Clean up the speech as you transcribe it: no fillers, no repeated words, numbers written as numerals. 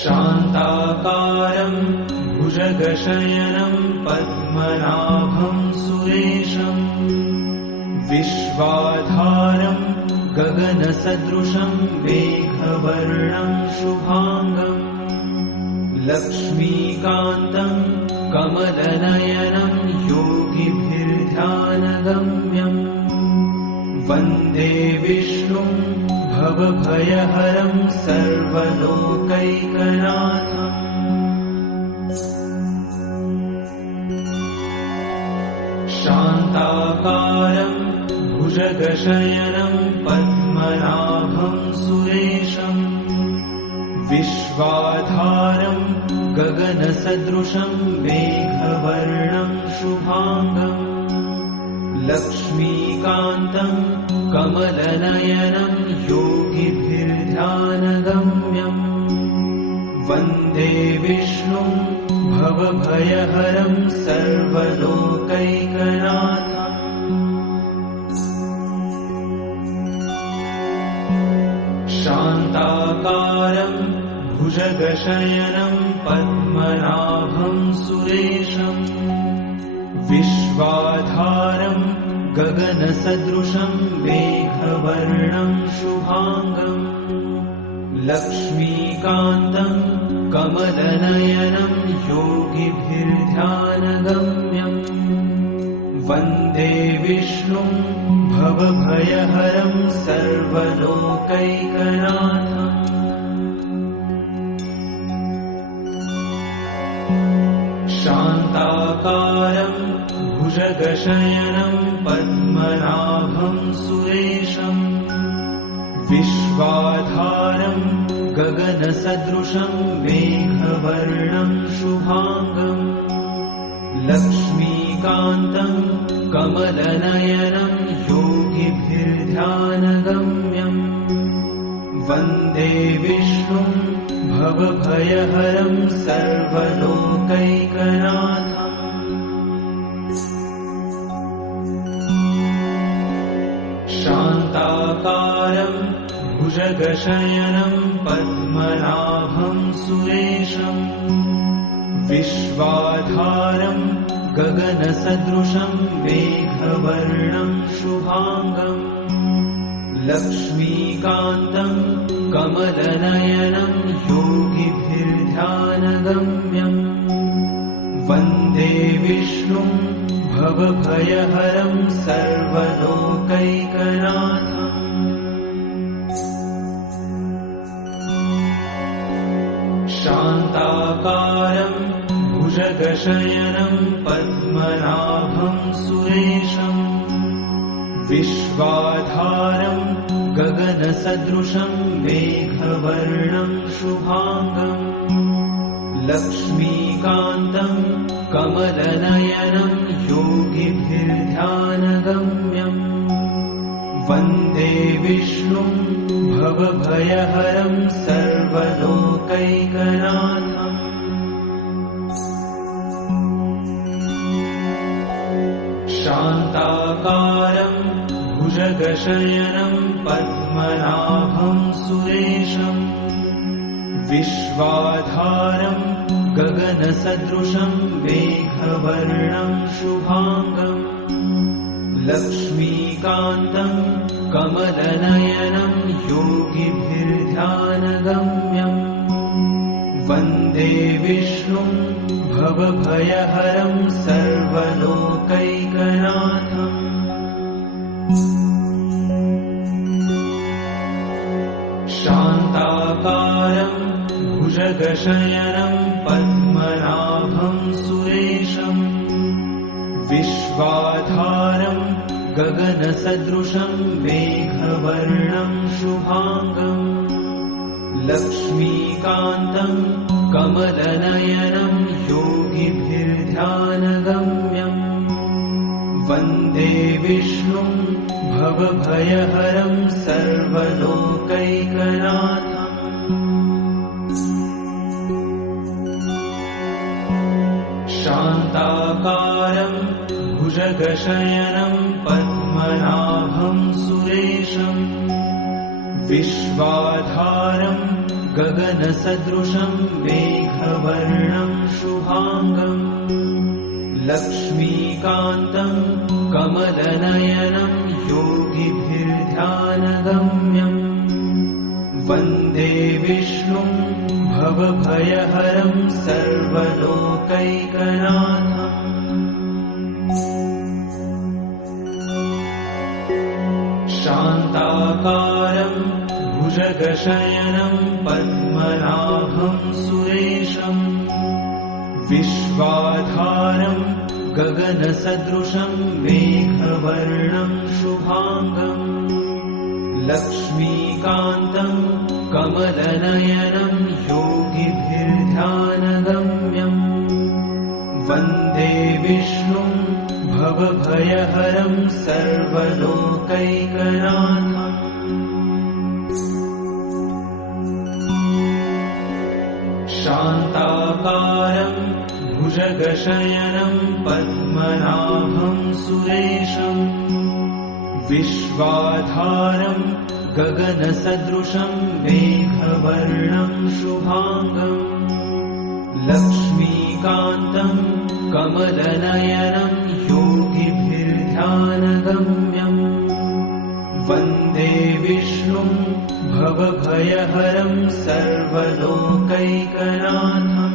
शान्ताकारं भुजगशयनं पद्मनाभं सुरेशं विश्वाधारं गगनसदृशं मेघवर्णं शुभांगं लक्ष्मीकान्तं कमलनयनं योगिभिर्ध्यानगम्यम् वन्दे विष्णुं भवभयहरं सर्वलोकैकनाथम् शान्ताकारं भुजगशयनं पद्मनाभं सुरेशं विश्वाधारं गगनसदृशं मेघवर्णं शुभांगं लक्ष्मीकान्तं कमलनयनं योगिभिर्ध्यानगम्यम् वन्दे विष्णुं भवभयहरं सर्वलोकैकनाथम् शान्ताकारं भुजगशयनं पद्मनाभं सुरेशं विश्वाधारं गगनसदृशं मेघवर्णं शुभांगं लक्ष्मीकान्तं कमलनयनं योगिभिर्ध्यानगम्यम् वन्दे विष्णुं भवभयहरं सर्वलोकैकनाथम् शान्ताकारं भुजगशयनं पद्मनाभं सुरेशं विश्वाधारं गगनसदृशं मेघवर्णं शुभांगं लक्ष्मीकान्तं कमलनयनं योगिभिर्ध्यानगम्यम् वन्दे विष्णुं भवभयहरं सर्वलोकैकनाथम् शान्ताकारं भुजगशयनं पद्मनाभं सुरेशं विश्वाधारं गगनसदृशं मेघवर्णं शुभांगं लक्ष्मीकान्तं कमलनयनं योगिभिर्ध्यानगम्यम् वन्दे विष्णुं भवभयहरं सर्वलोकैकनाथम् शान्ताकारं भुजगशयनं पद्मनाभं सुरेशं विश्वाधारं गगनसदृशं मेघवर्णं शुभांगं लक्ष्मीकान्तं कमलनयनं योगिभिर्ध्यानगम्यम् वन्दे विष्णुं भवभयहरं सर्वलोकैकनाथम् शान्ताकारं भुजगशयनं पद्मनाभं सुरेशं विश्वाधारं गगनसदृशं मेघवर्णं शुभांगं लक्ष्मीकान्तं कमलनयनं योगिभिर्ध्यानगम्यम् वन्दे विष्णुं भवभयहरं सर्वलोकैकनाथम् शान्ताकारं भुजगशयनं पद्मनाभं सुरेशं विश्वाधारं गगनसदृशं मेघवर्णं शुभांगं लक्ष्मीकान्तं कमलनयनं योगिभिर्ध्यानगम्यम् वन्दे विष्णुं भवभयहरं सर्वलोकैकनाथम् शान्ताकारं भुजगशयनं पद्मनाभं सुरेशं विश्वाधारं गगनसदृशं मेघवर्णं शुभाङ्गम् लक्ष्मीकान्तं कमलनयनं योगिभिर्ध्यानगम्यम् वन्दे विष्णुं भवभयहरं सर्वलोकैकनाथम् शान्ताकारं भुजगशयनं पद्मनाभं सुरेशम् विश्वाधारं गगनसदृशं मेघवर्णं शुभाङ्गम् लक्ष्मीकान्तं कमलनयनं योगिभिर्ध्यानगम्यम् वन्दे विष्णुं भवभयहरं सर्वलोकैकनाथम् शान्ताकारं भुजगशयनं पद्मनाभं सुरेशम् विश्वाधारं गगनसदृशं मेघवर्णं शुभाङ्गम् लक्ष्मीकान्तं कमलनयनं योगिभिर्ध्यानगम्यम् वन्दे विष्णुं भवभयहरं सर्वलोकैकनाथम्